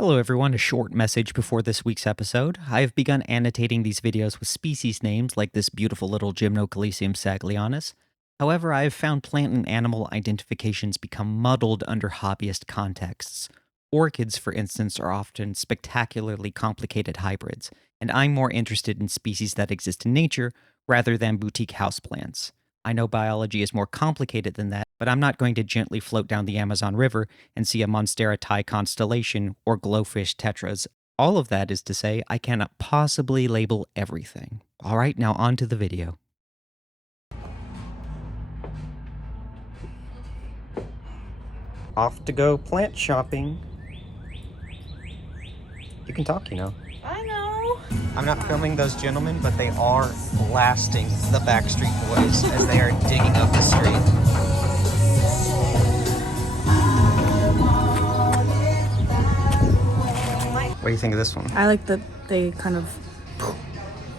Hello everyone, a short message before this week's episode. I have begun annotating these videos with species names like this beautiful little Gymnocalycium saglianus. However, I have found plant and animal identifications become muddled under hobbyist contexts. Orchids, for instance, are often spectacularly complicated hybrids, and I'm more interested in species that exist in nature rather than boutique houseplants. I know biology is more complicated than that, but I'm not going to gently float down the Amazon River and see a Monstera Thai constellation or glowfish tetras. All of that is to say, I cannot possibly label everything. All right, now on to the video. Off to go plant shopping. You can talk, you know. I know. I'm not filming those gentlemen, but they are blasting the Backstreet Boys as they are digging up the street. What do you think of this one? I like that they kind of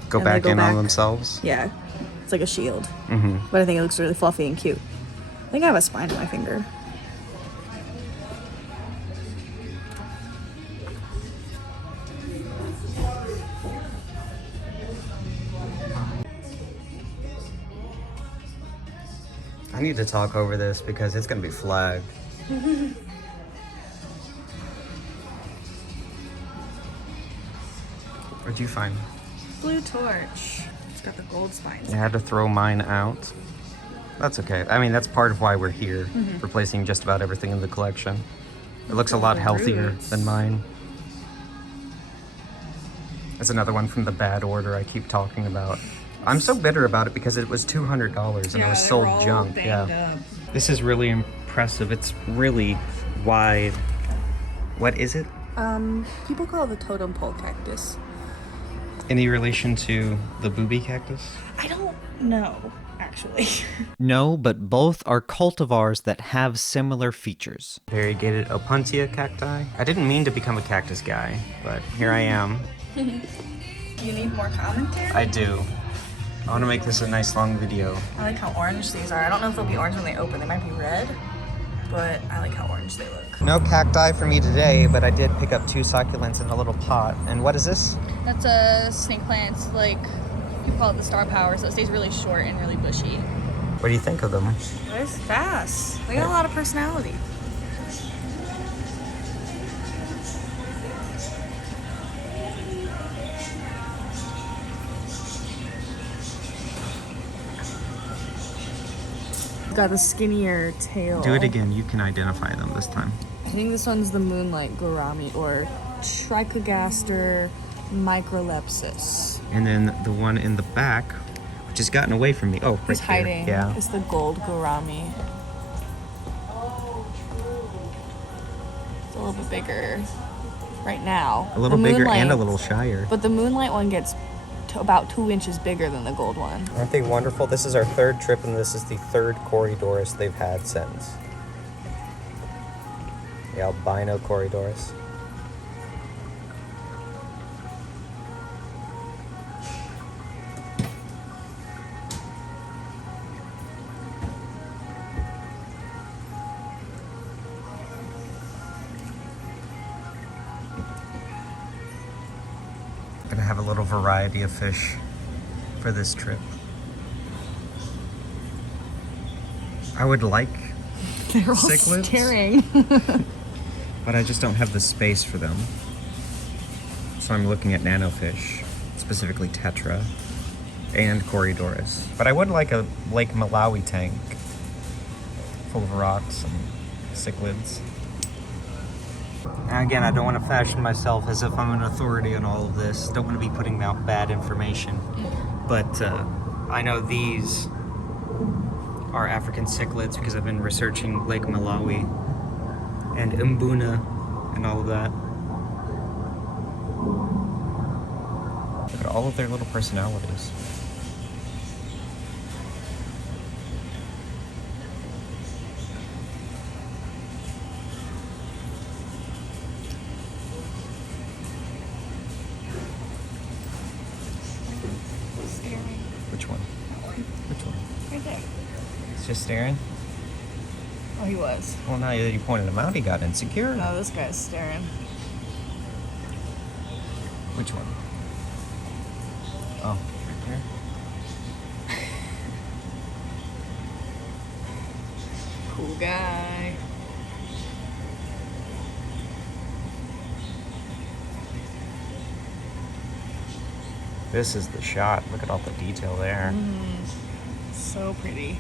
Go back in on themselves? Yeah, it's like a shield. Mm-hmm. But I think it looks really fluffy and cute. I think I have a spine in my finger. I need to talk over this because it's going to be flagged. What'd you find? Blue torch. It's got the gold spines. I had to throw mine out. That's okay. I mean, that's part of why we're here, replacing just about everything in the collection. It looks a lot healthier than mine. That's another one from the bad order I keep talking about. I'm so bitter about it because it was $200 and it was sold junk. Yeah. This is really impressive. It's really wide. What is it? People call it the totem pole cactus. Any relation to the booby cactus? I don't know, actually. No, but both are cultivars that have similar features. Variegated Opuntia cacti. I didn't mean to become a cactus guy, but here I am. You need more commentary? I do. I want to make this a nice long video. I like how orange these are. I don't know if they'll be orange when they open. They might be red, but I like how orange they look. No cacti for me today, but I did pick up 2 succulents in a little pot. And what is this? That's a snake plant. It's like, you call it the star power, so it stays really short and really bushy. What do you think of them? They're fast. They got a lot of personality. Got the skinnier tail. Do it again. You can identify them this time. I think this one's the moonlight gourami or Trichogaster microlepsis. And then the one in the back, which has gotten away from me. Oh, right He's here. hiding. Yeah. It's the gold gourami. It's a little bit bigger right now. A little bigger and a little shyer. But the moonlight one gets to about 2 inches bigger than the gold one. Aren't they wonderful? This is our 3rd trip, and this is the 3rd Corydoras they've had since. The albino Corydoras. Gonna have a little variety of fish for this trip. I would like They're all cichlids, staring. but I just don't have the space for them. So I'm looking at nanofish, specifically tetra and Corydoras. But I would like a Lake Malawi tank full of rocks and cichlids. And again, I don't want to fashion myself as if I'm an authority on all of this. Don't want to be putting out bad information. But I know these are African cichlids because I've been researching Lake Malawi and Mbuna and all of that. Look at all of their little personalities. Which one? Which one? Right there. It's just staring? Oh, he was. Well, now that you pointed him out, he got insecure. No, this guy's staring. Which one? Oh, right there. Cool guy. This is the shot. Look at all the detail there. So pretty.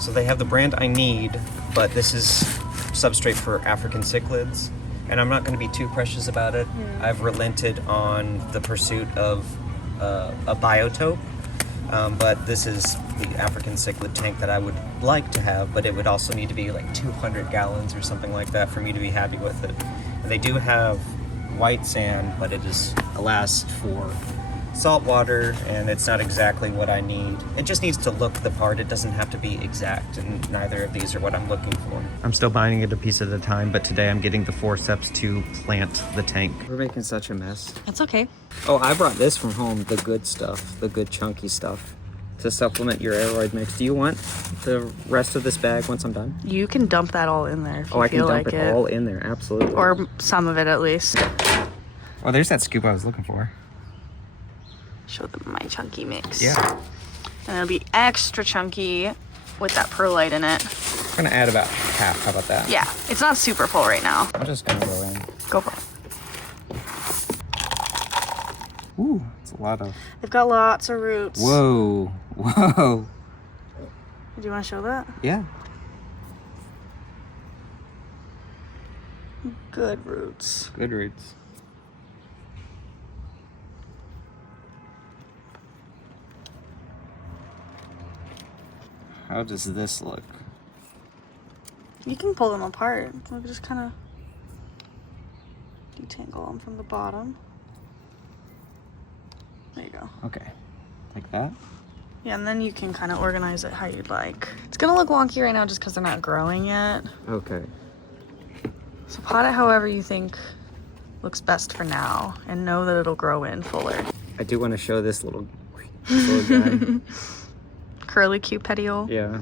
So they have the brand I need, but this is substrate for African cichlids, and I'm not going to be too precious about it. I've relented on the pursuit of a biotope, but this is the African cichlid tank that I would like to have, but it would also need to be like 200 gallons or something like that for me to be happy with it. And they do have white sand, but it is, alas, for salt water, and it's not exactly what I need. It just needs to look the part. It doesn't have to be exact, and neither of these are what I'm looking for. I'm still buying it a piece at a time, but today I'm getting the forceps to plant the tank. We're making such a mess. That's okay. Oh, I brought this from home, the good stuff, the good chunky stuff, to supplement your aeroid mix. Do you want the rest of this bag once I'm done? You can dump that all in there if you I can feel dump like it all in there, absolutely. Or some of it at least. Oh, there's that scoop I was looking for. Show them my chunky mix. Yeah. And it'll be extra chunky with that perlite in it. I'm gonna add about half, how about that? Yeah, it's not super full right now. I'm just gonna go in. Go for it. Ooh, it's a lot of... They've got lots of roots. Whoa, whoa. Do you want to show that? Yeah. Good roots. Good roots. How does this look? You can pull them apart. So just kind of detangle them from the bottom. There you go. Okay, like that? Yeah, and then you can kind of organize it how you'd like. It's gonna look wonky right now just because they're not growing yet. Okay. So pot it however you think looks best for now, and know that it'll grow in fuller. I do want to show this little guy. Curly cute petiole. Yeah.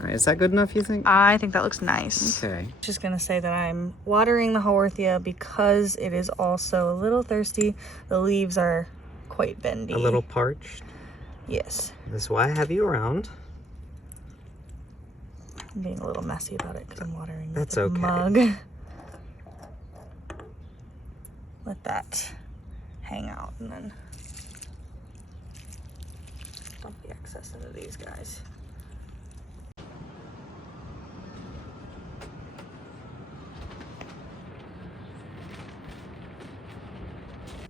All right, is that good enough, you think? I think that looks nice. Okay. Just gonna say that I'm watering the Haworthia because it is also a little thirsty. The leaves are quite bendy. A little parched. Yes. That's why I have you around. I'm being a little messy about it because I'm watering with That's the okay. mug. Let that hang out and then dump the excess into these guys.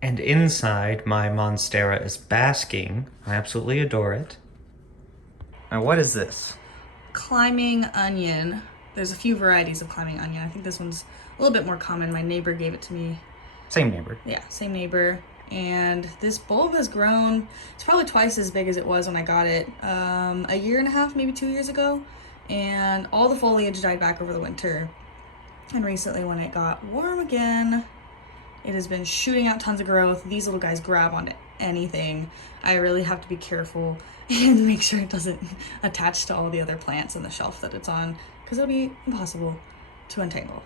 And inside, my Monstera is basking. I absolutely adore it. Now, what is this? Climbing onion. There's a few varieties of climbing onion. I think this one's a little bit more common. My neighbor gave it to me. Same neighbor. Yeah, same neighbor. And this bulb has grown. It's probably twice as big as it was when I got it a year and a half, maybe 2 years ago. And all the foliage died back over the winter. And recently when it got warm again, it has been shooting out tons of growth. These little guys grab onto anything. I really have to be careful and make sure it doesn't attach to all the other plants on the shelf that it's on, because it'll be impossible to untangle.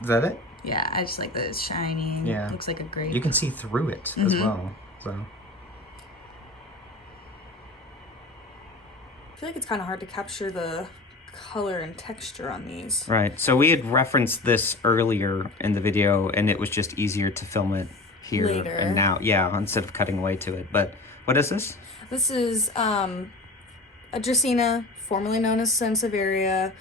Is that it? Yeah, I just like that it's shining. Yeah. Looks like a grape. You can see through it as well. So I feel like it's kind of hard to capture the color and texture on these. right. So we had referenced this earlier in the video, and it was just easier to film it here Later. and now. Yeah, instead of cutting away to it. But what is this? This is a Dracaena, formerly known as Sansevieria.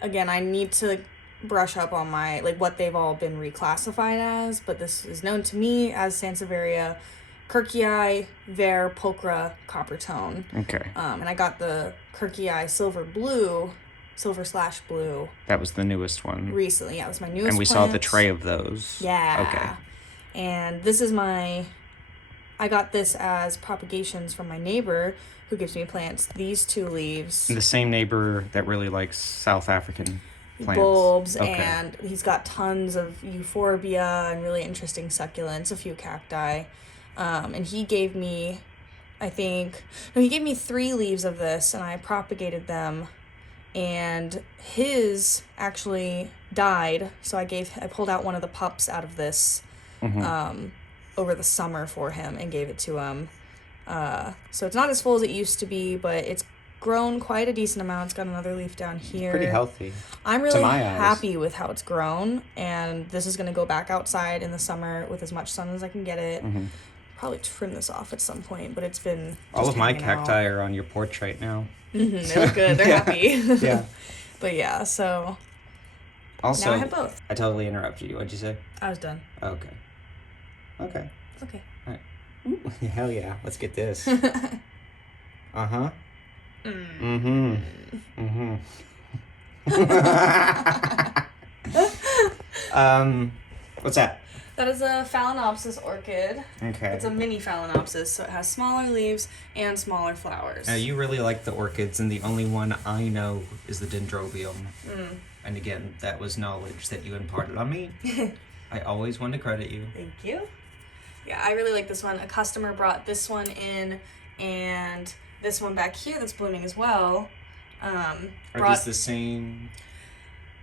Again, I need to brush up on my, like, what they've all been reclassified as, but this is known to me as Sansevieria Kirkii Ver Pulchra Coppertone. Okay. And I got the Kirkii silver/blue That was the newest one. recently. Yeah, it was my newest And we saw the plant. tray of those. Yeah. Okay. And this is I got this as propagations from my neighbor who gives me plants. These two leaves, The same neighbor that really likes South African plants. bulbs, Okay. and he's got tons of Euphorbia and really interesting succulents, a few cacti. And he gave me, he gave me 3 leaves of this, and I propagated them and his actually died. So I pulled out one of the pups out of this over the summer for him and gave it to him. So it's not as full as it used to be, but it's grown quite a decent amount. It's got another leaf down here. Pretty healthy. I'm really happy with how it's grown, and this is going to go back outside in the summer with as much sun as I can get it. Probably trim this off at some point, but it's been all of my cacti are on your porch right now. They look good. They're happy. Yeah. But yeah, so also, now I have both. I totally interrupted you. What'd you say? I was done. Okay. Okay. Okay. All right. Hell yeah. Let's get this. Uh-huh. Mm-hmm. What's that? That is a Phalaenopsis orchid. Okay. It's a mini Phalaenopsis, so it has smaller leaves and smaller flowers. Now, you really like the orchids, and the only one I know is the Dendrobium. And again, that was knowledge that you imparted on me. I always want to credit you. Thank you. Yeah, I really like this one. A customer brought this one in, and this one back here that's blooming as well. Are these the same?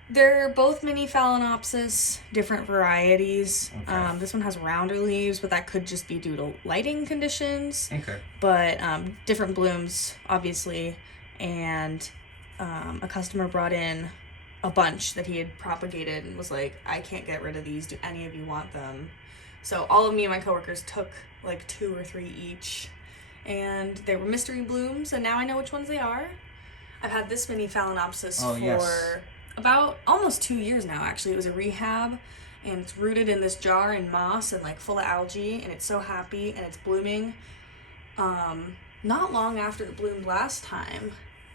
They're both mini Phalaenopsis, different varieties. Okay. This one has rounder leaves, but that could just be due to lighting conditions. Okay. But different blooms, obviously. And a customer brought in a bunch that he had propagated and was like, I can't get rid of these. Do any of you want them? So all of me and my coworkers took like 2 or 3 each. And they were mystery blooms, and now I know which ones they are. I've had this mini Phalaenopsis for about almost 2 years now, actually. It was a rehab, and it's rooted in this jar in moss and like full of algae, and it's so happy, and it's blooming. Not long after it bloomed last time.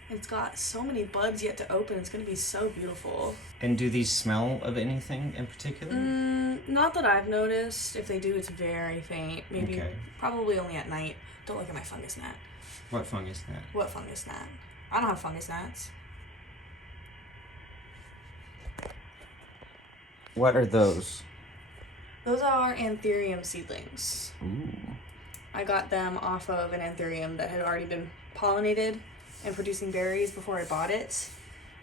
It's got so many buds yet to open. It's going to be so beautiful. And do these smell of anything in particular? Not that I've noticed. If they do, it's very faint. Maybe, probably only at night. Don't look at my fungus gnat. What fungus gnat? What fungus gnat? I don't have fungus gnats. What are those? Those are Anthurium seedlings. Ooh. I got them off of an Anthurium that had already been pollinated and producing berries before I bought it.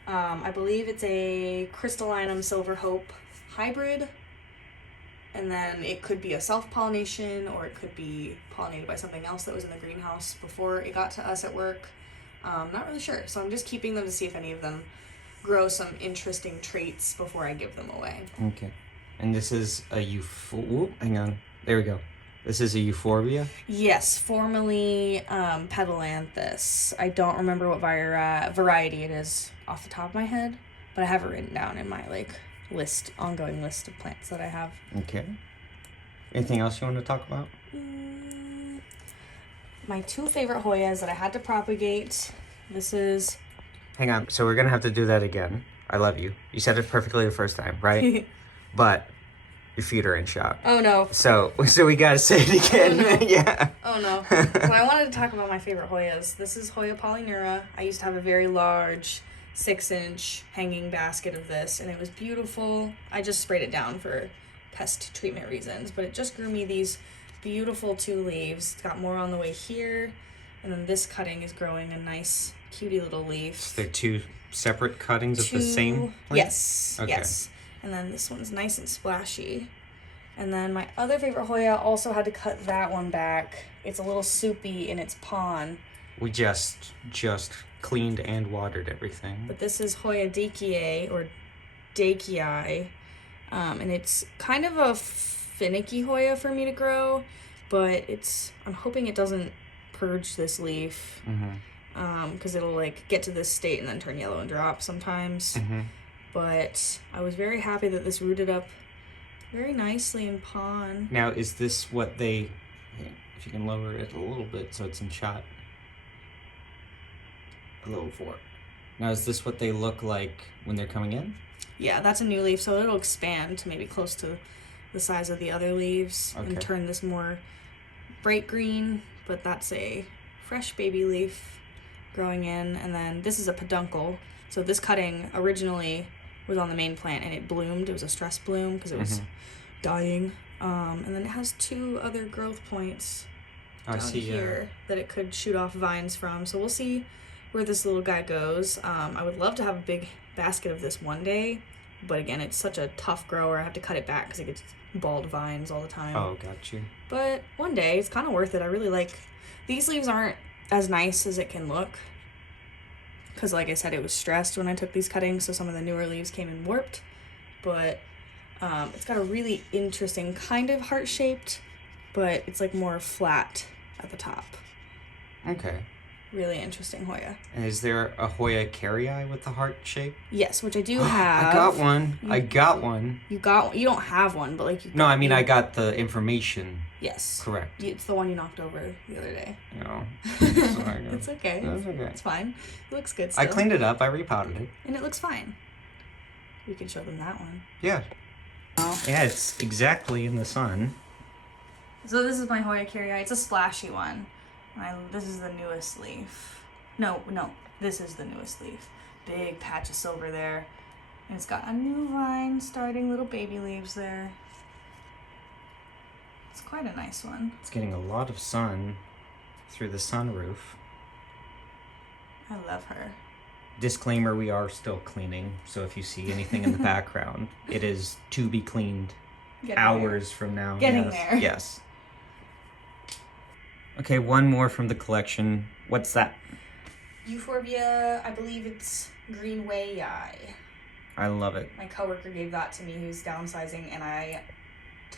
I believe it's a Crystallinum Silver Hope hybrid. And then it could be a self-pollination, or it could be pollinated by something else that was in the greenhouse before it got to us at work. Not really sure. So I'm just keeping them to see if any of them grow some interesting traits before I give them away. Okay. And this is a hang on. There we go. This is a Euphorbia? Yes, formerly Petalanthus. I don't remember what variety it is off the top of my head, but I have it written down in my ongoing list of plants that I have. Okay. Anything else you want to talk about? My 2 favorite Hoyas that I had to propagate. This is... Hang on. So we're going to have to do that again. I love you. You said it perfectly the first time, right? But your feet are in shot. Oh, no. So we got to say it again. Oh, no. Yeah. Oh, no. So I wanted to talk about my favorite Hoyas. This is Hoya polyneura. I used to have a very large 6-inch hanging basket of this, and it was beautiful. I just sprayed it down for pest treatment reasons, but it just grew me these beautiful 2 leaves. It's got more on the way here, and then this cutting is growing a nice cutie little leaf. So they're 2 separate cuttings of the same plant? Yes. Okay. Yes. And then this one's nice and splashy. And then my other favorite Hoya also had to cut that one back. It's a little soupy in its pon. We just cleaned and watered everything. But this is Hoya Dakii, or Dakii. And it's kind of a finicky Hoya for me to grow, but I'm hoping it doesn't purge this leaf. Because it'll like get to this state and then turn yellow and drop sometimes. But I was very happy that this rooted up very nicely in pon. Now, is this what they... If you can lower it a little bit so it's in shot. A little forward. Now, is this what they look like when they're coming in? Yeah, that's a new leaf, so it'll expand to maybe close to the size of the other leaves and turn this more bright green, but that's a fresh baby leaf growing in. And then this is a peduncle. So this cutting originally was on the main plant and it bloomed. It was a stress bloom because it was dying. And then it has 2 other growth points down here that it could shoot off vines from. So we'll see where this little guy goes. I would love to have a big basket of this one day, but again, it's such a tough grower. I have to cut it back because it gets bald vines all the time. Oh, got you. But one day, it's kind of worth it. I really like... These leaves aren't as nice as it can look, because like I said, it was stressed when I took these cuttings, so some of the newer leaves came in warped. But it's got a really interesting kind of heart-shaped, but it's like more flat at the top. Okay. Really interesting Hoya. And is there a Hoya caryi with the heart shape? Yes, which I do have. I got one. I got one. You don't have one, but like you. No, I mean I got the information. Yes. Correct. It's the one you knocked over the other day. No. It's okay. That's okay. It's fine. It looks good still. I cleaned it up. I repotted it. And it looks fine. We can show them that one. Yeah. Oh. Yeah, it's exactly in the sun. So this is my Hoya caryi. It's a splashy one. This is the newest leaf. No, this is the newest leaf. Big patch of silver there. And it's got a new vine starting, little baby leaves there. It's quite a nice one. It's getting a lot of sun through the sunroof. I love her. Disclaimer, we are still cleaning, so if you see anything in the background, it is to be cleaned hours from now. Getting there. Yes. Okay, one more from the collection. What's that? Euphorbia, I believe it's green way eye. I love it. My coworker gave that to me. He was downsizing, and I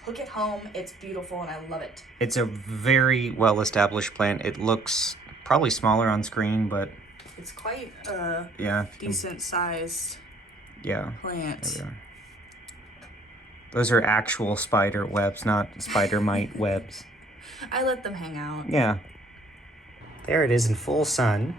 took it home. It's beautiful, and I love it. It's a very well-established plant. It looks probably smaller on screen, but it's quite decent sized plant. There we are. Those are actual spider webs, not spider mite webs. I let them hang out. Yeah. There it is in full sun.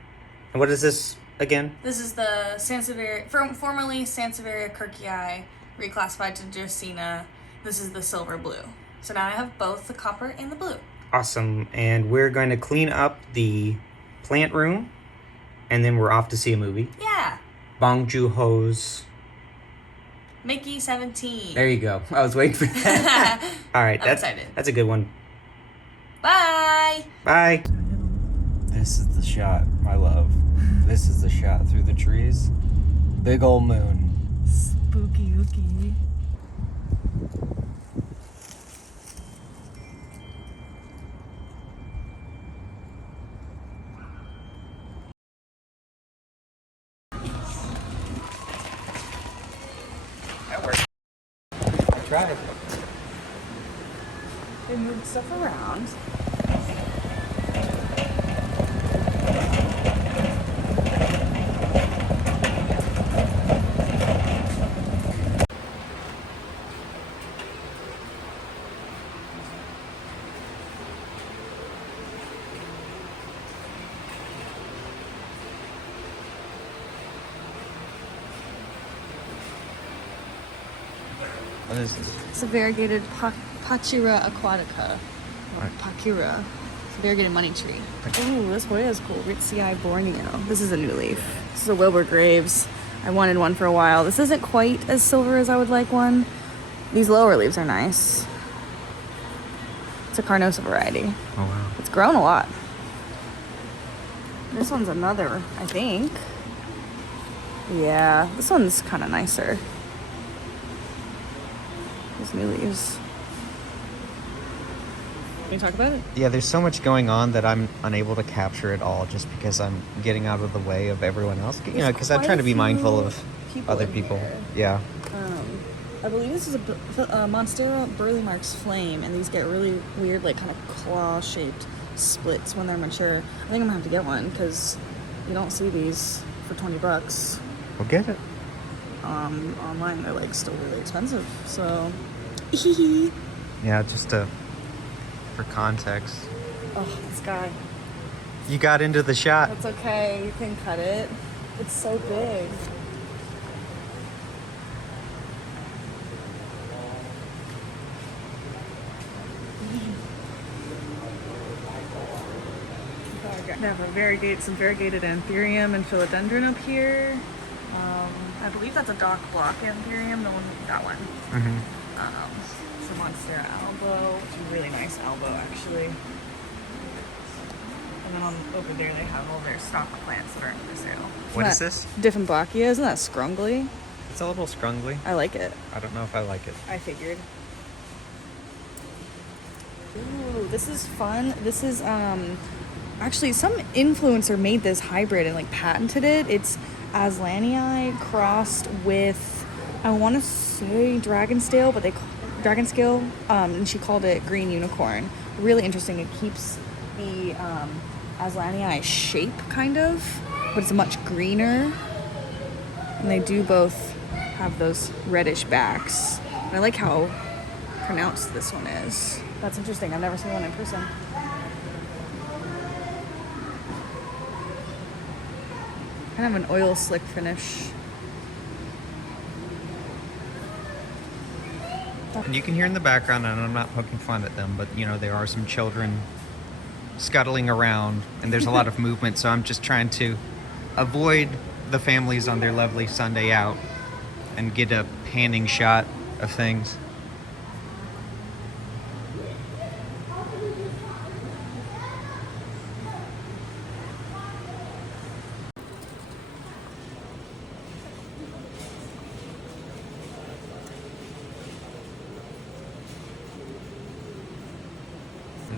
And what is this again? This is the Sansevieria, formerly Sansevieria kirkii, reclassified to Dracaena. This is the silver blue. So now I have both the copper and the blue. Awesome. And we're going to clean up the plant room, and then we're off to see a movie. Yeah. Bong Joon-ho's Mickey 17. There you go. I was waiting for that. All right. I'm excited. That's a good one. Bye. Bye. This is the shot I love. This is the shot through the trees. Big old moon. Spooky ooky. That worked. I tried. They moved stuff around. What is this? It's a variegated Pachira aquatica. Or Pachira. It's a variegated money tree. Ooh, this Hoya is cool. Ritzii Borneo. This is a new leaf. This is a Wilbur Graves. I wanted one for a while. This isn't quite as silver as I would like one. These lower leaves are nice. It's a Carnosa variety. Oh, wow. It's grown a lot. This one's another, I think. Yeah, this one's kind of nicer. These new leaves. Can you talk about it? Yeah, there's so much going on that I'm unable to capture it all just because I'm getting out of the way of everyone else. You know, because I'm trying to be mindful of other people. Yeah. I believe this is a Monstera Burley Marks Flame, and these get really weird, like kind of claw-shaped splits when they're mature. I think I'm gonna have to get one because you don't see these for $20. We'll get it. Online they're like still really expensive. So, Yeah, just for context. oh, this guy. You got into the shot. That's okay. You can cut it. It's so big. They have some variegated Anthurium and Philodendron up here. I believe that's a dock block Anthurium, that one. Mm-hmm. Some Monstera Albo. It's a really nice Albo, actually. And And then over there they have all their stock of plants that are for sale. What is this? Dieffenbachia, isn't that scrungly? It's a little scrungly. I like it. I don't know if I like it. I figured. Ooh, this is fun. This is actually some influencer made this hybrid and like patented it. It's Aslanii crossed with, I want to say Dragonscale, but they Dragonscale, and she called it Green Unicorn. Really interesting. It keeps the Aslanii shape kind of, but it's much greener. And they do both have those reddish backs. And I like how pronounced this one is. That's interesting. I've never seen one in person. Kind of an oil slick finish. And you can hear in the background, and I'm not poking fun at them, but you know, there are some children scuttling around and there's a lot of movement, so I'm just trying to avoid the families on their lovely Sunday out and get a panning shot of things.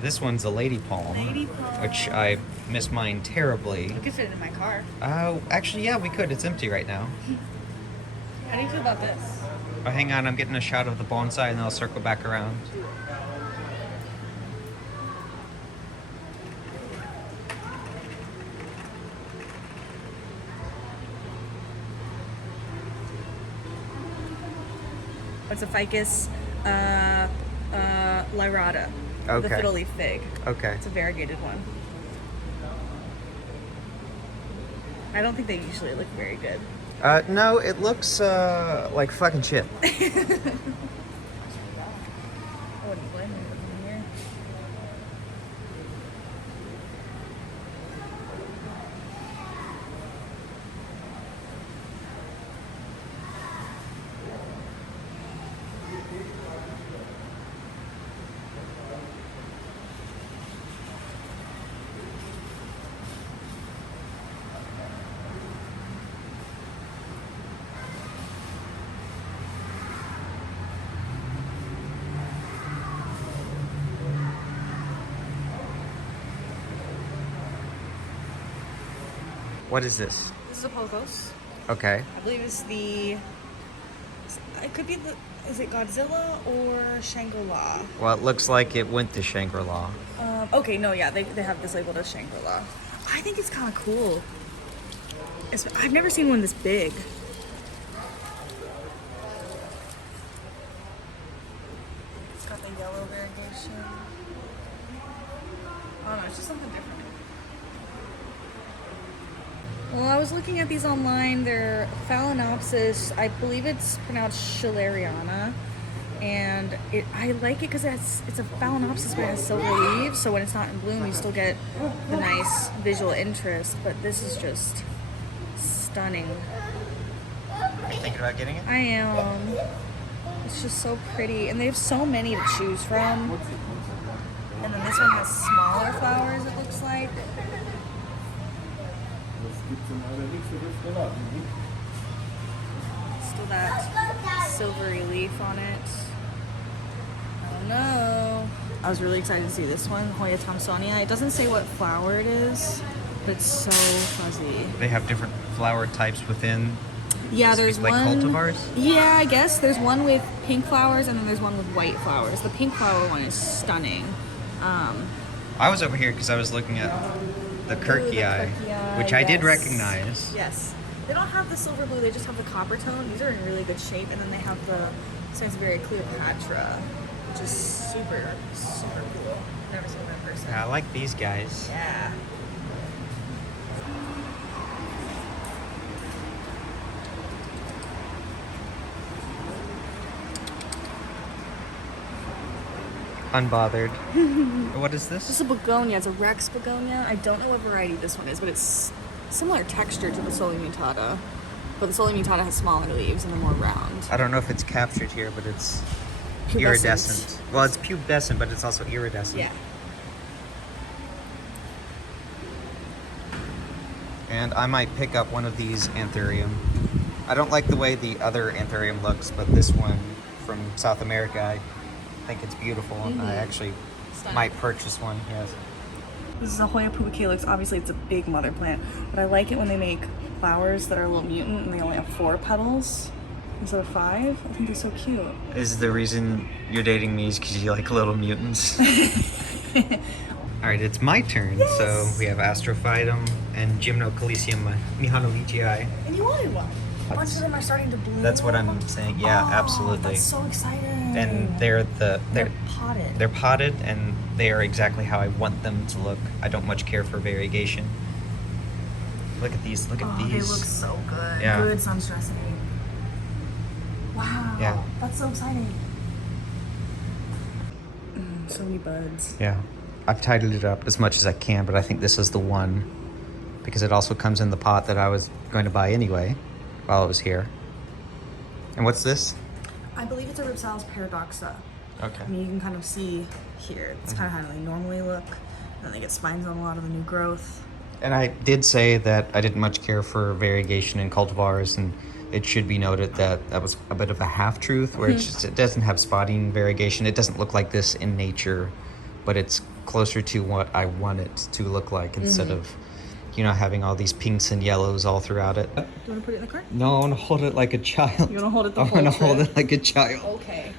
This one's a lady palm, which I miss mine terribly. You could fit it in my car. Actually, yeah, we could. It's empty right now. How do you feel about this? Oh, hang on, I'm getting a shot of the bonsai and then I'll circle back around. It's a ficus lyrata. Okay. The fiddle leaf fig. Okay. It's a variegated one. I don't think they usually look very good. No, it looks like fucking shit. I wouldn't blame you from here. What is this? This is a Pocos. Okay. I believe it's the. It could be the. Is it Godzilla or Shangri-La? Well, it looks like it went to Shangri-La. Okay, no, yeah, they have this labeled as Shangri-La. I think it's kind of cool. I've never seen one this big. It's got the yellow variegation. I don't know, it's just something different. Well, I was looking at these online. They're Phalaenopsis. I believe it's pronounced Schilleriana. And I like it because it's a Phalaenopsis, but it has silver leaves. So when it's not in bloom, you still get the nice visual interest. But this is just stunning. Are you thinking about getting it? I am. It's just so pretty. And they have so many to choose from. And then this one has smaller flowers, it looks like. Still that silvery leaf on it. I don't know. I was really excited to see this one, Hoya Thompsonia. It doesn't say what flower it is, but it's so fuzzy. They have different flower types within. Yeah, there's like one. cultivars? Yeah, I guess there's one with pink flowers and then there's one with white flowers. The pink flower one is stunning. I was over here because I was looking at the Kirkii, which I did recognize. Yes. They don't have the silver blue, they just have the copper tone. These are in really good shape. And then they have the Sansevieria Cleopatra, which is super, super cool. Never seen them in person. I like these guys. Yeah. Unbothered. What is This this? is a begonia. It's a Rex begonia. I don't know what variety this one is, but it's similar texture to the Soli mutata. But the Soli mutata has smaller leaves and they're more round. I don't know if it's captured here, but it's Pubescent. iridescent. Well, it's pubescent, but it's also iridescent. Yeah. And I might pick up one of these Anthurium. I don't like the way the other Anthurium looks, but this one from South America, I think it's beautiful. And I actually might purchase one, yes. This is a Hoya pubicalyx. Obviously, it's a big mother plant, but I like it when they make flowers that are a little mutant and they only have 4 petals instead of 5. I think they're so cute. Is the reason you're dating me is because you like little mutants? All right, it's my turn. Yes. So we have Astrophytum and Gymnocalycium mihanovicii. And you wanted one. A bunch of them are starting to bloom. That's what I'm saying. Yeah, absolutely. That's so exciting. And they're potted. They're potted, and they are exactly how I want them to look. I don't much care for variegation. Look at these. Look at these. They look so good. Yeah. Good sun stressing. Wow. Yeah. That's so exciting. So many buds. Yeah. I've tidied it up as much as I can, but I think this is the one because it also comes in the pot that I was going to buy anyway while it was here. And what's this? I believe it's a Ripsalis paradoxa. Okay. I mean, you can kind of see here. It's kind of how they normally look. And they get spines on a lot of the new growth. And I did say that I didn't much care for variegation in cultivars, and it should be noted that that was a bit of a half-truth, where it doesn't have spotting variegation. It doesn't look like this in nature, but it's closer to what I want it to look like instead of, you know, having all these pinks and yellows all throughout it. Do you want to put it in the cart? No, I want to hold it like a child. You want to hold it the I whole want to hold trip? it like a child. Okay.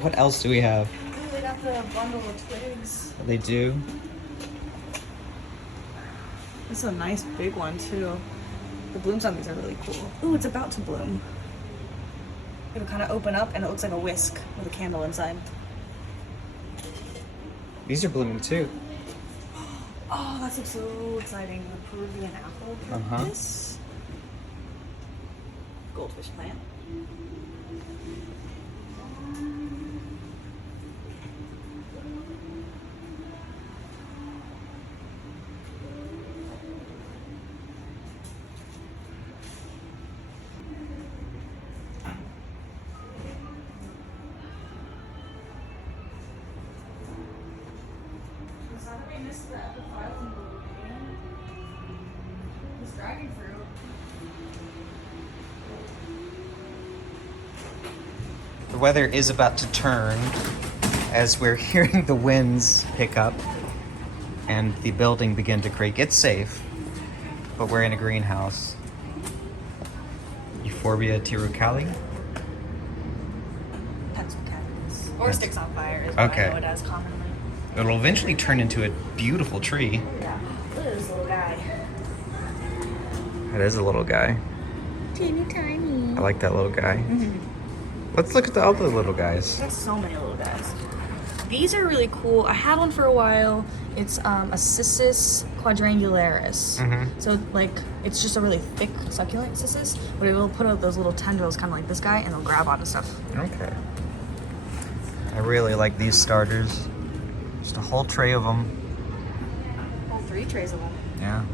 What else do we have? Ooh, they got the bundle of twigs. They do. This is a nice big one too. The blooms on these are really cool. Ooh, it's about to bloom. It'll kind of open up and it looks like a whisk with a candle inside. These are blooming too. Oh, that's so exciting. The Peruvian apple cactus. Goldfish plant. Dragon fruit. The weather is about to turn as we're hearing the winds pick up and the building begin to creak. It's safe, but we're in a greenhouse. Euphorbia tirucali. Pencil cactus. Or sticks on fire is what Okay. I know it as commonly. It'll eventually turn into a beautiful tree. Yeah. Look at this little guy. It is a little guy. Teeny tiny. I like that little guy. Let's look at the other little guys. There's so many little guys. These are really cool. I had one for a while. It's a Cissus quadrangularis. So like it's just a really thick succulent cissus, but it will put out those little tendrils kind of like this guy and it'll grab onto stuff. Okay. I really like these starters. Just a whole tray of them. All 3 trays of them. Yeah.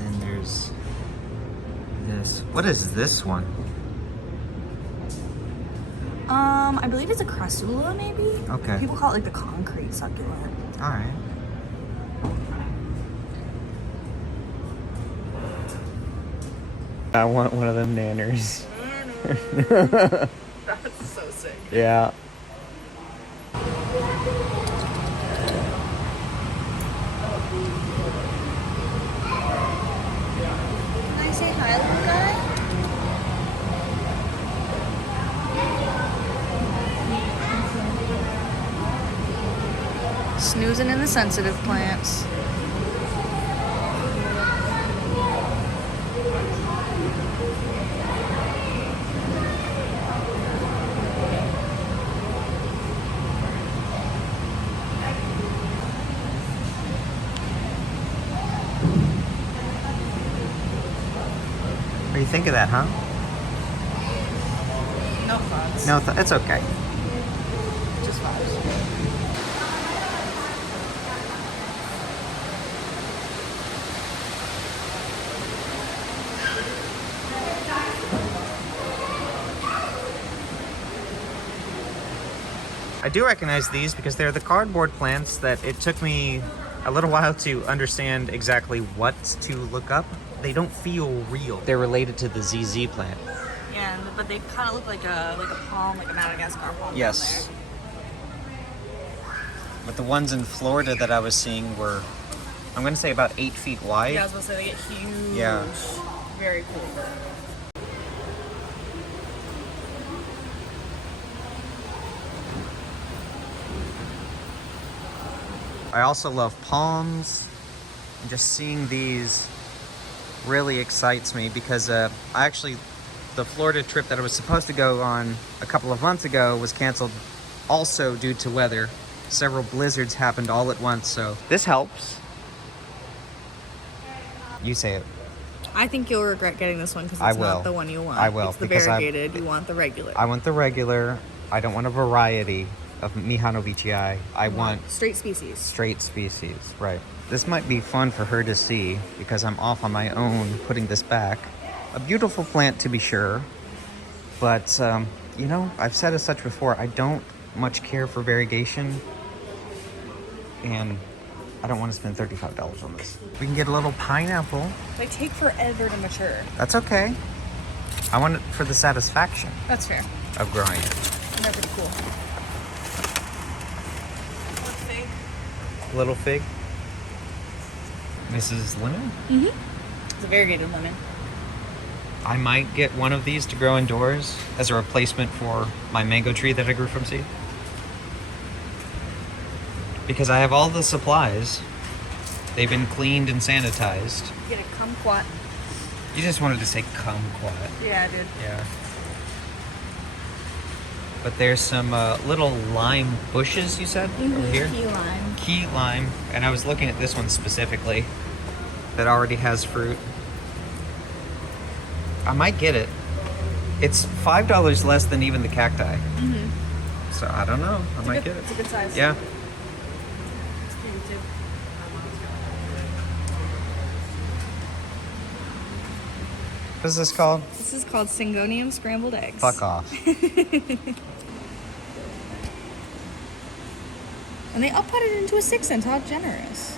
And there's this. What is this one? I believe it's a crassula maybe? Okay. People call it like the concrete succulent. All right. I want one of them nanners. That's so sick. Yeah. Can I say hi, little guy? Snoozing in the sensitive plants. What do you think of that, huh? No thoughts. No, it's okay. Just vibes. I do recognize these because they're the cardboard plants that it took me a little while to understand exactly what to look up. They don't feel real. They're related to the ZZ plant. Yeah, but they kind of look like a palm, like a Madagascar palm. Yes. But the ones in Florida that I was seeing were, I'm going to say about 8 feet wide. Yeah, I was gonna say they get huge. Yeah. Very cool. I also love palms, and just seeing these really excites me because the Florida trip that I was supposed to go on a couple of months ago was canceled also due to weather. Several blizzards happened all at once, so this helps. You say it. I think you'll regret getting this one because I it's will. not the one you want. I will, It's the because variegated. You want the regular. I want the regular. I don't want a variety of Mihanovichii. I want straight species. straight species, right. This might be fun for her to see because I'm off on my own putting this back. A beautiful plant to be sure, but you know, I've said as such before, I don't much care for variegation, and I don't want to spend $35 on this. We can get a little pineapple. They take forever to mature. That's okay. I want it for the satisfaction That's fair. of growing it. They're pretty cool. Little fig. Mrs. Lemon? It's a variegated lemon. I might get one of these to grow indoors as a replacement for my mango tree that I grew from seed. Because I have all the supplies. They've been cleaned and sanitized. Get a kumquat. You just wanted to say kumquat. Yeah, I did. Yeah. But there's some little lime bushes, you said, over here? Key lime. Key lime. And I was looking at this one specifically that already has fruit. I might get it. It's $5 less than even the cacti. So I don't know. I might get it. It's a good size. Yeah. It's cute too. What is this called? This is called Syngonium scrambled eggs. Fuck off. And they upput it into a 6-inch. How generous.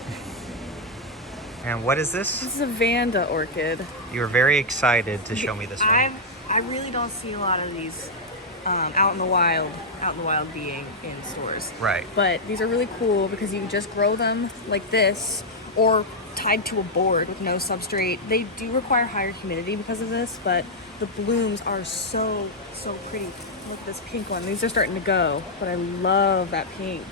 And what is this? This is a Vanda orchid. You were very excited to show me this one. I really don't see a lot of these out in the wild being in stores. Right. But these are really cool because you can just grow them like this or tied to a board with no substrate. They do require higher humidity because of this, but the blooms are so pretty. Look at this pink one. These are starting to go, but I love that pink.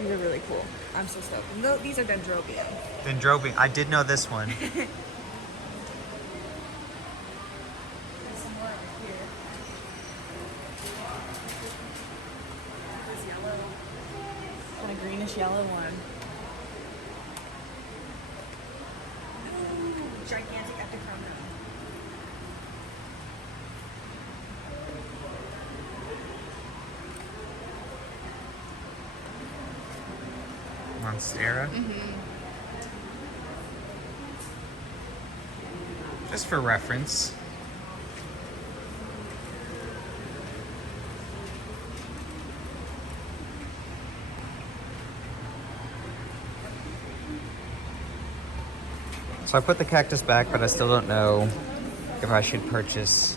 These are really cool. I'm so stoked. No, these are Dendrobium. Dendrobium. I did know this one. There's some more over here. This yellow. Kind of greenish yellow one. Ooh, gigantic epichromum. Monstera. Just for reference. So I put the cactus back, but I still don't know if I should purchase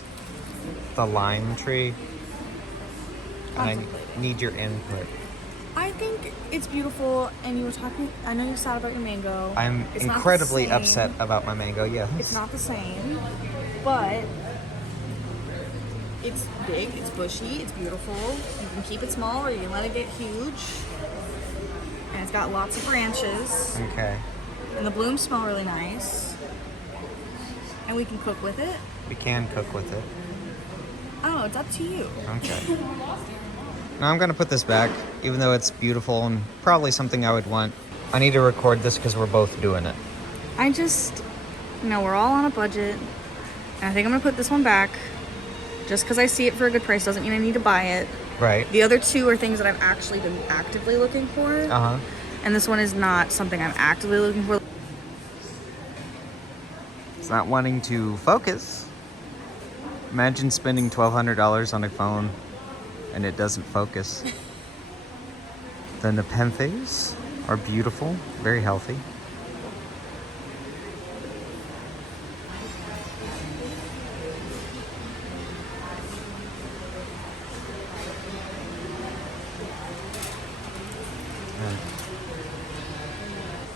the lime tree. And I need your input. I think it's beautiful, and you were talking. I know you're sad about your mango. I'm It's not the incredibly same. upset about my mango, yes. It's not the same, but it's big, it's bushy, it's beautiful. You can keep it small or you can let it get huge. And it's got lots of branches. Okay. And the blooms smell really nice. And we can cook with it. We can cook with it. Oh, it's up to you. Okay. Now I'm gonna put this back, even though it's beautiful and probably something I would want. I need to record this because we're both doing it. I just, we're all on a budget. And I think I'm gonna put this one back. Just because I see it for a good price doesn't mean I need to buy it. Right. The other two are things that I've actually been actively looking for. Uh-huh. And this one is not something I'm actively looking for. It's not wanting to focus. Imagine spending $1,200 on a phone and it doesn't focus. The nepenthes are beautiful, very healthy.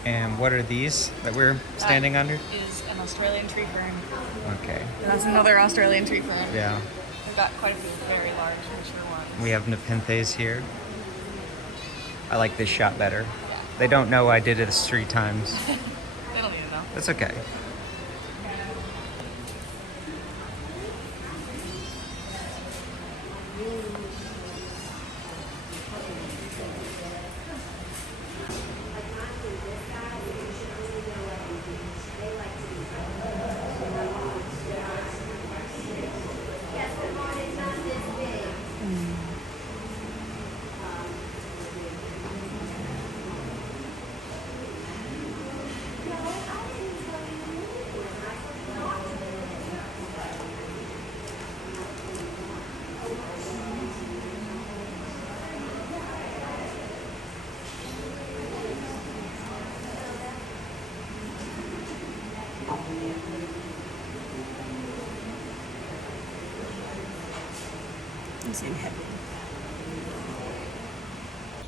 And what are these that we're standing under? Is an Australian tree fern. Okay. And that's another Australian tree fern. Yeah. We've got quite a few very large, mature ones. We have nepenthes here. I like this shot better. Yeah. They don't know I did this 3 times. They don't need to know. That's okay.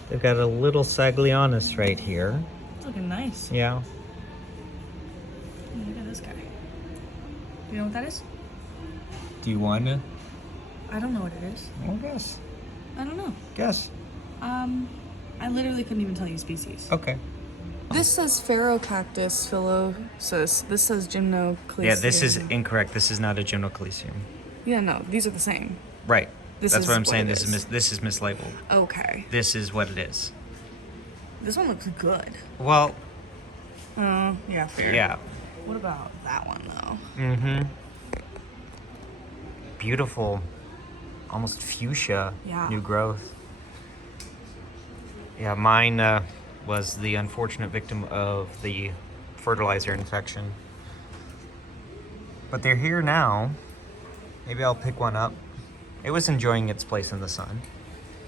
They've got a little Saglianus right here. It's looking nice. Yeah. Look at this guy. You know what that is? Do you want to? I don't know what it is. Well, guess. I don't know. Guess. I literally couldn't even tell you species. Okay. This says Phaerocactus phyllosus. This says Gymnocalcium. Yeah, this is incorrect. This is not a Gymnocalcium. Yeah, no, these are the same. Right. This That's is what I'm what saying. it This is. this is mislabeled. Okay. This is what it is. This one looks good. Well, Yeah, fair. yeah. What about that one, though? Mm-hmm. Beautiful, almost fuchsia Yeah. new growth. Yeah, mine was the unfortunate victim of the fertilizer infection. But they're here now. Maybe I'll pick one up. It was enjoying its place in the sun.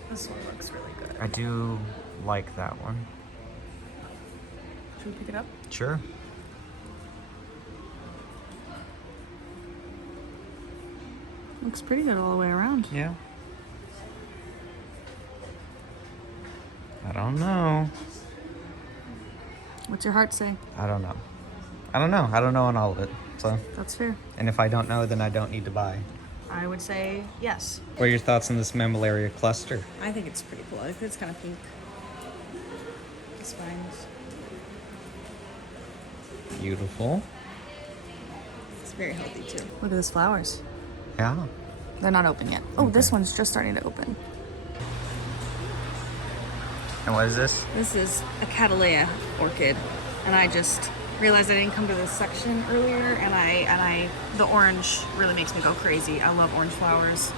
This one looks really good. I do like that one. Should we pick it up? Sure. Looks pretty good all the way around. Yeah. I don't know. What's your heart say? I don't know. I don't know. I don't know on all of it. So, That's fair. and if I don't know, then I don't need to buy. I would say yes. What are your thoughts on this mammillaria cluster? I think it's pretty cool. I think it's kind of pink. The spines. Beautiful. It's very healthy too. Look at those flowers. Yeah. They're not open yet. Oh, this Okay. one's just starting to open. And what is this? This is a Cattleya orchid, and I just realized I didn't come to this section earlier, and the orange really makes me go crazy. I love orange flowers.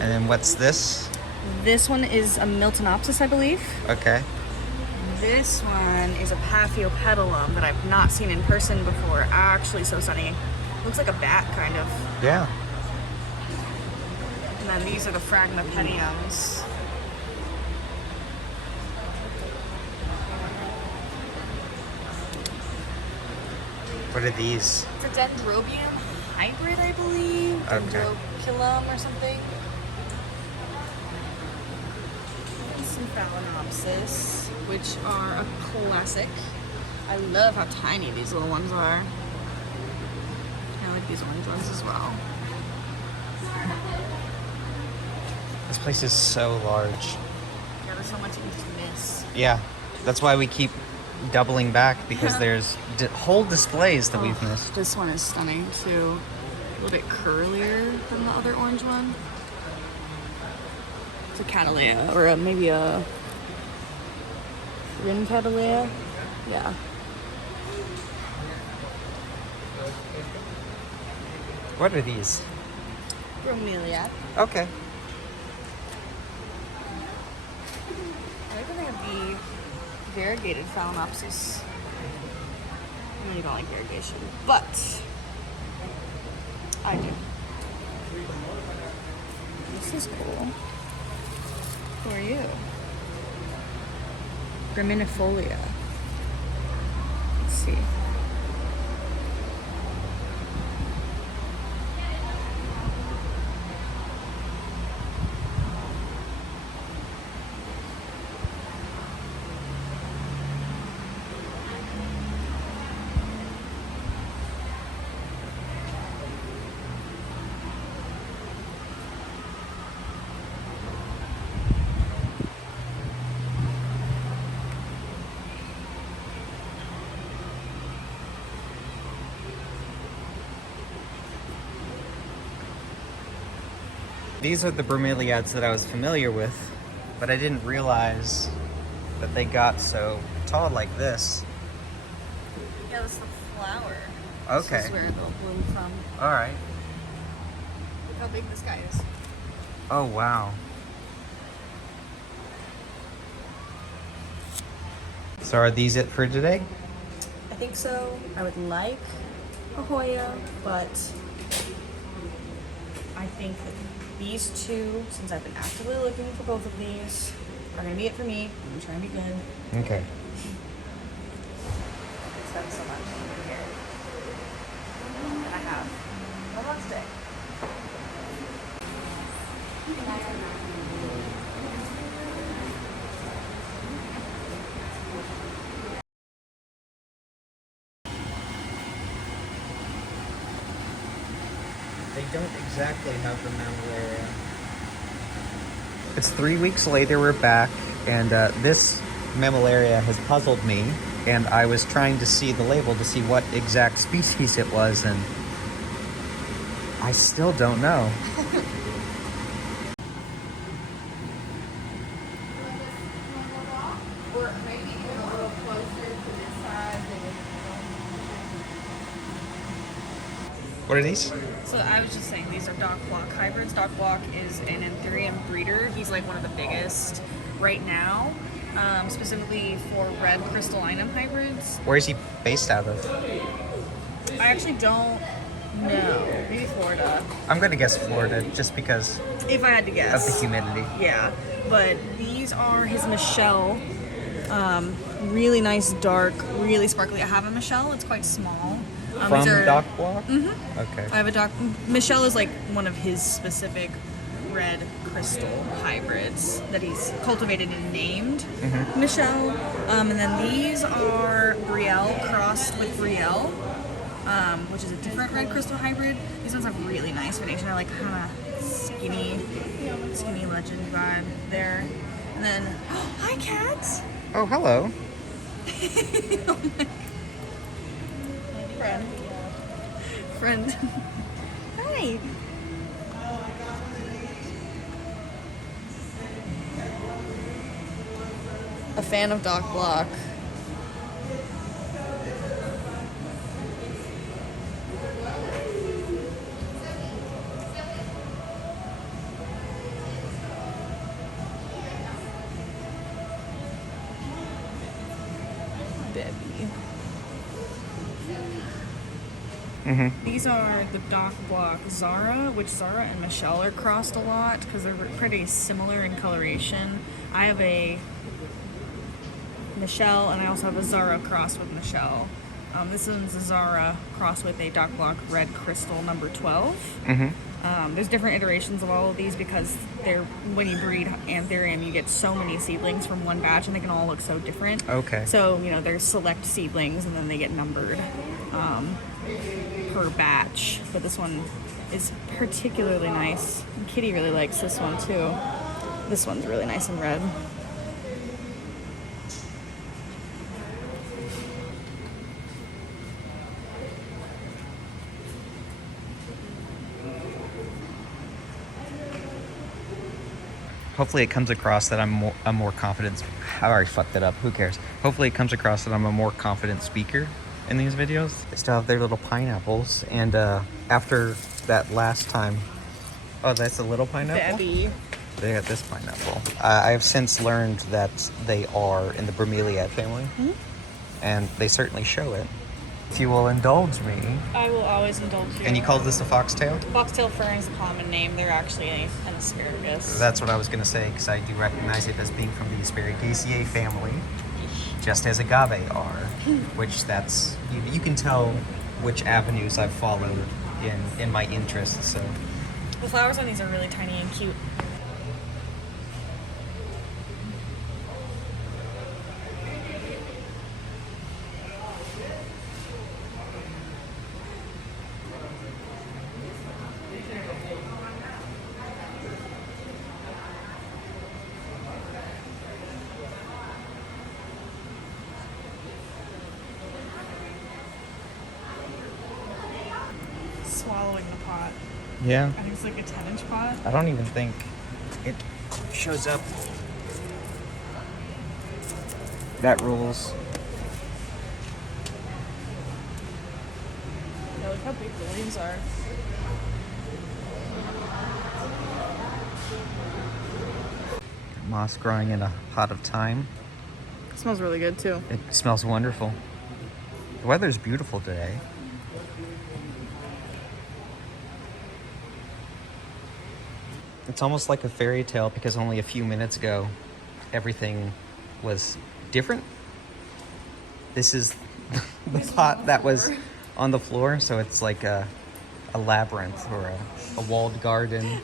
And then what's this? This one is a Miltonopsis, I believe. Okay. This one is a Paphiopedilum that I've not seen in person before. Actually, so stunning. Looks like a bat, kind of. Yeah. And then these are the Phragmipediums. What are these? It's a Dendrobium hybrid, I believe. Okay. Dendroculum or something. And some Phalaenopsis, which are a classic. I love how tiny these little ones are. I like these orange ones as well. This place is so large. Yeah, there's so much you can miss. Yeah. That's why we keep doubling back, because there's whole displays that we've missed. This one is stunning too. A little bit curlier than the other orange one. It's a Cattleya, or maybe a Rin Cattleya. Yeah. What are these? Bromelia. Okay. I like when they have the variegated Phalaenopsis. I know you don't like variegation, but I do. This is cool. Who are you? Graminifolia. Let's see. These are the bromeliads that I was familiar with, but I didn't realize that they got so tall like this. Yeah, that's the flower. Okay. This is where they'll bloom from. All right. Look how big this guy is. Oh, wow. So are these it for today? I think so. I would like a Hoya, but I think that these two, since I've been actively looking for both of these, are gonna be it for me. I'm gonna try and be good. Okay. Spend so much here. And I have one more today. They don't exactly have the mammillaria. It's 3 weeks later, we're back, and this mammillaria has puzzled me, and I was trying to see the label to see what exact species it was, and I still don't know. What are these? So I was just saying, these are Dock Block hybrids. Dock Block is an Anthurium breeder. He's like one of the biggest right now, specifically for red crystallinum hybrids. Where is he based out of? I actually don't know. Maybe Florida. I'm gonna guess Florida, just because If I had to guess. of the humidity. Yeah, but these are his Michelle. Really nice, dark, really sparkly. I have a Michelle. It's quite small. From these are- Dock Block? Mhm. Okay. I have a Dock. Michelle is like one of his specific red crystal hybrids that he's cultivated and named Michelle. And then these are Brielle crossed with Brielle, which is a different red crystal hybrid. These ones have really nice venation. They're like kind of skinny legend vibe there. And then, hi cats! Oh, hello. Oh my friend. Hi. A fan of Dock Block. Debbie. These are the Dock Block Zara, which Zara and Michelle are crossed a lot because they're pretty similar in coloration. I have a Michelle and I also have a Zara crossed with Michelle. This one's a Zara crossed with a Dock Block Red Crystal number 12. There's different iterations of all of these because they're, when you breed Anthurium, you get so many seedlings from one batch and they can all look so different. Okay. So, you know, there's select seedlings and then they get numbered per batch. But this one is particularly nice. And Kitty really likes this one too. This one's really nice and red. Hopefully it comes across that I'm more confident. I already fucked it up. Who cares? Hopefully it comes across that I'm a more confident speaker in these videos. They still have their little pineapples, and after that last time, oh, that's a little pineapple. Debbie. They got this pineapple. I have since learned that they are in the bromeliad family, and they certainly show it. If you will indulge me. I will always indulge you. And you called this a foxtail? Foxtail fern is a common name. They're actually an asparagus. That's what I was going to say, because I do recognize it as being from the Asparaceae family, just as agave are, which that's, you can tell which avenues I've followed in my interests, so. The flowers on these are really tiny and cute. Swallowing the pot. Yeah. I think it's like a 10-inch pot. I don't even think it shows up. That rules. Yeah, look how big the leaves are. Moss growing in a pot of thyme. It smells really good too. It smells wonderful. The weather's beautiful today. It's almost like a fairy tale because only a few minutes ago everything was different. This is the pot that was on the floor, so it's like a labyrinth or a walled garden.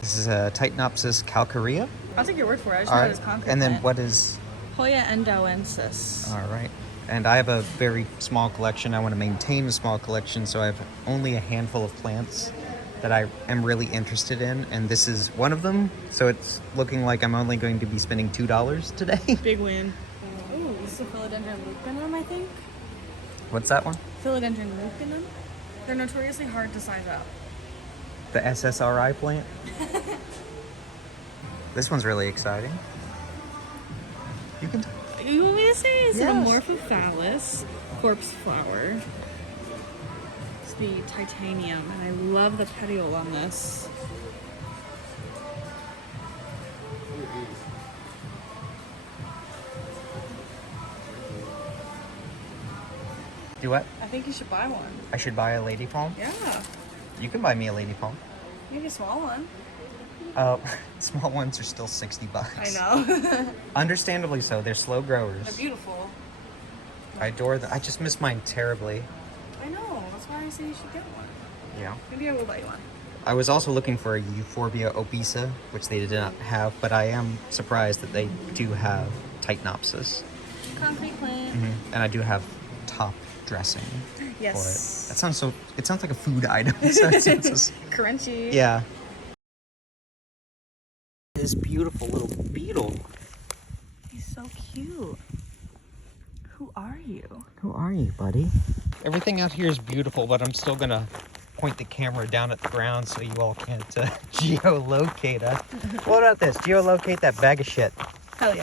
This is a Titanopsis calcarea. I'll take your word for it. I just All know right. it's concrete. And then plant. what is... Hoya and Euphorbia. All right. And I have a very small collection. I want to maintain a small collection, so I have only a handful of plants that I am really interested in, and this is one of them. So it's looking like I'm only going to be spending $2 today. Big win. Ooh, this is a philodendron lupinum, I think. What's that one? Philodendron lupinum. They're notoriously hard to size up. The SSRI plant? This one's really exciting. You can... You want me to say it's Yes. an Amorphophallus corpse flower. It's the titanium, and I love the petiole on this. Do what? I think you should buy one. I should buy a lady palm? Yeah, You can buy me a lady palm. maybe a small one. Small ones are still $60. I know. Understandably so. They're slow growers. They're beautiful. I adore them. I just miss mine terribly. I know. That's why I say you should get one. Yeah. Maybe I will buy you one. I was also looking for a Euphorbia obesa, which they did not have, but I am surprised that they do have Titanopsis. Concrete plant. And I do have top dressing Yes. for it. That sounds so, it sounds like a food item. So it's Crunchy. yeah. This beautiful little beetle. He's so cute. Who are you? Who are you, buddy? Everything out here is beautiful, but I'm still gonna point the camera down at the ground so you all can't geolocate us. What about this? Geolocate that bag of shit.